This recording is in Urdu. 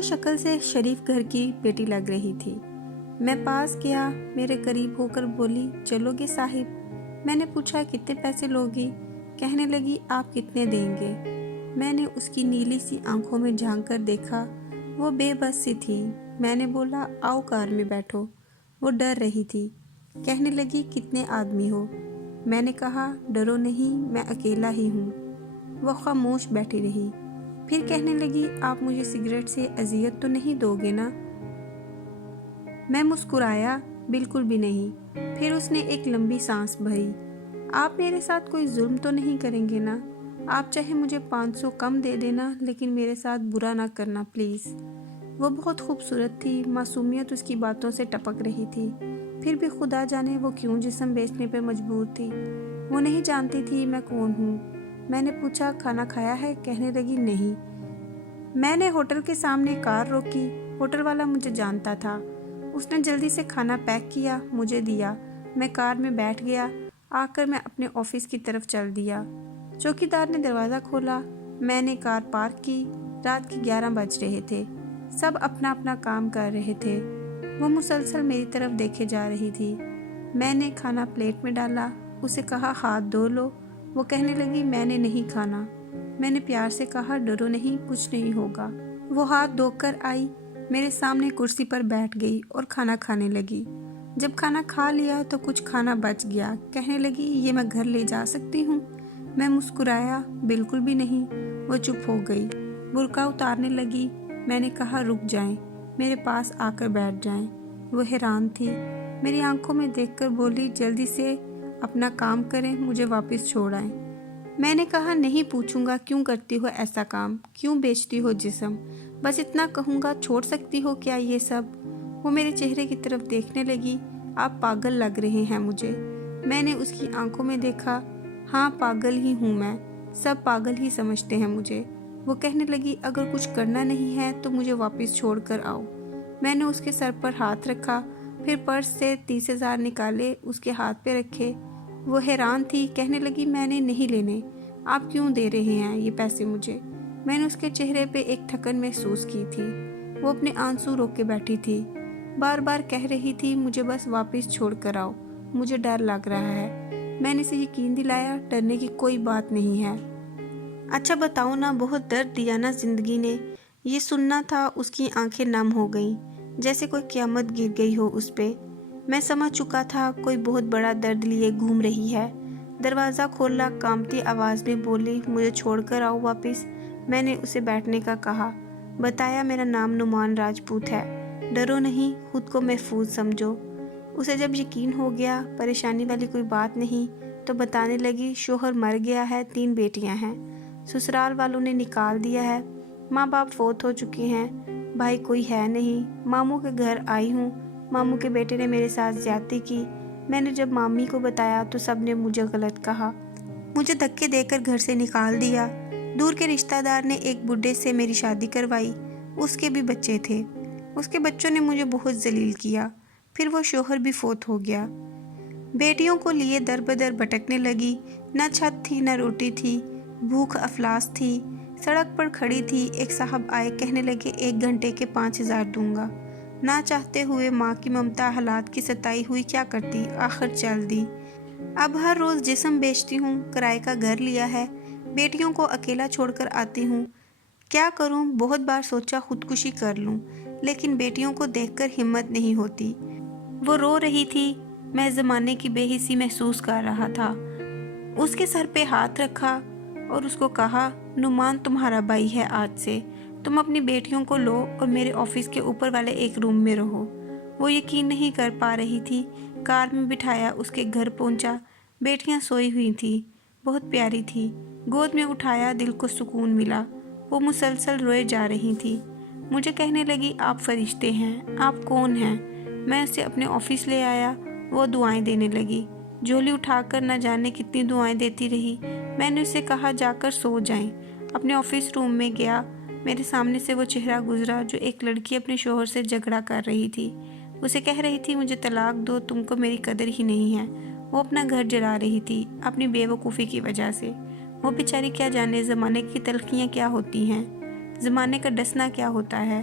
وہ شکل سے شریف گھر کی بیٹی لگ رہی تھی۔ میں پاس گیا، میرے قریب ہو کر بولی، چلو گے صاحب؟ میں نے پوچھا کتنے پیسے لوگی؟ کہنے لگی آپ کتنے دیں گے؟ میں نے اس کی نیلی سی آنکھوں میں جھانک کر دیکھا، وہ بے بس سی تھی۔ میں نے بولا آؤ کار میں بیٹھو۔ وہ ڈر رہی تھی۔ کہنے لگی کتنے آدمی ہو؟ میں نے کہا ڈرو نہیں، میں اکیلا ہی ہوں۔ وہ خاموش بیٹھی رہی، پھر کہنے لگی آپ مجھے سگریٹ سے اذیت تو نہیں دو گے نا؟ میں مسکرایا، بالکل بھی نہیں۔ پھر اس نے ایک لمبی سانس بھری۔ آپ میرے ساتھ کوئی ظلم تو نہیں کریں گے نا؟ آپ چاہے مجھے 500 کم دے دینا، لیکن میرے ساتھ برا نہ کرنا پلیز۔ وہ بہت خوبصورت تھی، معصومیت اس کی باتوں سے ٹپک رہی تھی، پھر بھی خدا جانے وہ کیوں جسم بیچنے پہ مجبور تھی۔ وہ نہیں جانتی تھی میں کون ہوں۔ میں نے پوچھا کھانا کھایا ہے؟ کہنے لگی نہیں۔ میں نے ہوٹل کے سامنے کار روکی۔ ہوٹل والا مجھے جانتا تھا۔ اس نے جلدی سے کھانا پیک کیا، مجھے دیا۔ میں کار میں بیٹھ گیا۔ آ کر میں اپنے آفس کی طرف چل دیا۔ چوکیدار نے دروازہ کھولا۔ میں نے کار پارک کی۔ رات کے 11 بج رہے تھے۔ سب اپنا اپنا کام کر رہے تھے۔ وہ مسلسل میری طرف دیکھے جا رہی تھی۔ میں نے کھانا پلیٹ میں ڈالا، اسے کہا ہاتھ دھو لو۔ وہ کہنے لگی میں نے نہیں کھانا۔ میں نے پیار سے کہا ڈرو نہیں، کچھ نہیں ہوگا۔ وہ ہاتھ دھو کر آئی، میرے سامنے کرسی پر بیٹھ گئی اور کھانا کھانے لگی۔ جب کھانا کھا لیا تو کچھ کھانا بچ گیا۔ کہنے لگی یہ میں گھر لے جا سکتی ہوں؟ میں مسکرایا، بالکل بھی نہیں۔ وہ چپ ہو گئی، برقع اتارنے لگی۔ میں نے کہا رک جائیں، میرے پاس آ کر بیٹھ جائیں۔ وہ حیران تھی، میری آنکھوں میں دیکھ کر بولی جلدی سے اپنا کام کریں، مجھے واپس چھوڑ آئیں۔ میں نے کہا نہیں پوچھوں گا کیوں کرتی ہو ایسا کام، کیوں بیچتی ہو جسم، بس اتنا کہوں گا چھوڑ سکتی ہو کیا یہ سب؟ وہ میرے چہرے کی طرف دیکھنے لگی، آپ پاگل لگ رہے ہیں مجھے۔ میں نے اس کی آنکھوں میں دیکھا، ہاں پاگل ہی ہوں میں، سب پاگل ہی سمجھتے ہیں مجھے۔ وہ کہنے لگی اگر کچھ کرنا نہیں ہے تو مجھے واپس چھوڑ کر آؤ۔ میں نے اس کے سر پر ہاتھ رکھا، پھر پرس سے 30,000 نکالے، اس کے ہاتھ پہ رکھے۔ وہ حیران تھی، کہنے لگی میں نے نہیں لینے، آپ کیوں دے رہے ہیں یہ پیسے مجھے؟ میں نے اس کے چہرے پہ ایک تھکن محسوس کی تھی۔ وہ اپنے آنسو روک کے بیٹھی تھی، بار بار کہہ رہی تھی مجھے بس واپس چھوڑ کر آؤ، مجھے ڈر لگ رہا ہے۔ میں نے اسے یقین دلایا ڈرنے کی کوئی بات نہیں ہے۔ اچھا بتاؤ نا، بہت درد دیا نا زندگی نے؟ یہ سننا تھا۔ اس کی آنکھیں نم ہو گئیں، جیسے کوئی قیامت گر گئی ہو اس پہ۔ میں سمجھ چکا تھا کوئی بہت بڑا درد لیے گھوم رہی ہے۔ دروازہ کھولا، کانپتی آواز میں بولی مجھے چھوڑ کر آؤ واپس۔ میں نے اسے بیٹھنے کا کہا، بتایا میرا نام نعمان راجپوت ہے، ڈرو نہیں، خود کو محفوظ سمجھو۔ اسے جب یقین ہو گیا پریشانی والی کوئی بات نہیں تو بتانے لگی شوہر مر گیا ہے، 3 بیٹیاں ہیں، سسرال والوں نے نکال دیا ہے، ماں باپ فوت ہو چکے ہیں، بھائی کوئی ہے نہیں، ماموں کے گھر آئی ہوں، ماموں کے بیٹے نے میرے ساتھ زیادتی کی۔ میں نے جب مامی کو بتایا تو سب نے مجھے غلط کہا، مجھے دھکے دے کر گھر سے نکال دیا۔ دور کے رشتہ دار نے ایک بڈھے سے میری شادی کروائی، اس کے بھی بچے تھے، اس کے بچوں نے مجھے بہت ذلیل کیا، پھر وہ شوہر بھی فوت ہو گیا۔ بیٹیوں کو لیے در بدر بھٹکنے لگی، نہ چھت تھی نہ روٹی تھی، بھوک افلاس تھی، سڑک پر کھڑی تھی۔ ایک صاحب آئے، کہنے لگے 1 گھنٹے کے 5,000 دوں گا۔ نہ چاہتے ہوئے ماں کی ممتا حالات کی ستائی ہوئی کیا کرتی، آخر چل دی۔ اب ہر روز جسم بیچتی ہوں، کرائے کا گھر لیا ہے، بیٹیوں کو اکیلا چھوڑ کر آتی ہوں، کیا کروں؟ بہت بار سوچا خودکشی کر لوں، لیکن بیٹیوں کو دیکھ کر ہمت نہیں ہوتی۔ وہ رو رہی تھی، میں زمانے کی بے حسی محسوس کر رہا تھا۔ اس کے سر پہ ہاتھ رکھا اور اس کو کہا نعمان تمہارا بھائی ہے، آج سے تم اپنی بیٹیوں کو لو اور میرے آفس کے اوپر والے ایک روم میں رہو۔ وہ یقین نہیں کر پا رہی تھی۔ کار میں بٹھایا، اس کے گھر پہنچا، بیٹیاں سوئی ہوئی تھیں، بہت پیاری تھی، گود میں اٹھایا، دل کو سکون ملا۔ وہ مسلسل روئے جا رہی تھی۔ مجھے کہنے لگی آپ فرشتے ہیں، آپ کون ہیں؟ میں اسے اپنے آفس لے آیا، وہ دعائیں دینے لگی، جھولی اٹھا کر نہ جانے کتنی دعائیں دیتی رہی۔ میں نے اسے کہا جا کر سو جائیں۔ اپنے آفس روم میں گیا، میرے سامنے سے وہ چہرہ گزرا جو ایک لڑکی اپنے شوہر سے جھگڑا کر رہی تھی، اسے کہہ رہی تھی مجھے طلاق دو، تم کو میری قدر ہی نہیں ہے۔ وہ اپنا گھر جلا رہی تھی اپنی بے وقوفی کی وجہ سے۔ وہ بیچاری کیا جانے زمانے کی تلخیاں کیا ہوتی ہیں، زمانے کا ڈسنا کیا ہوتا ہے۔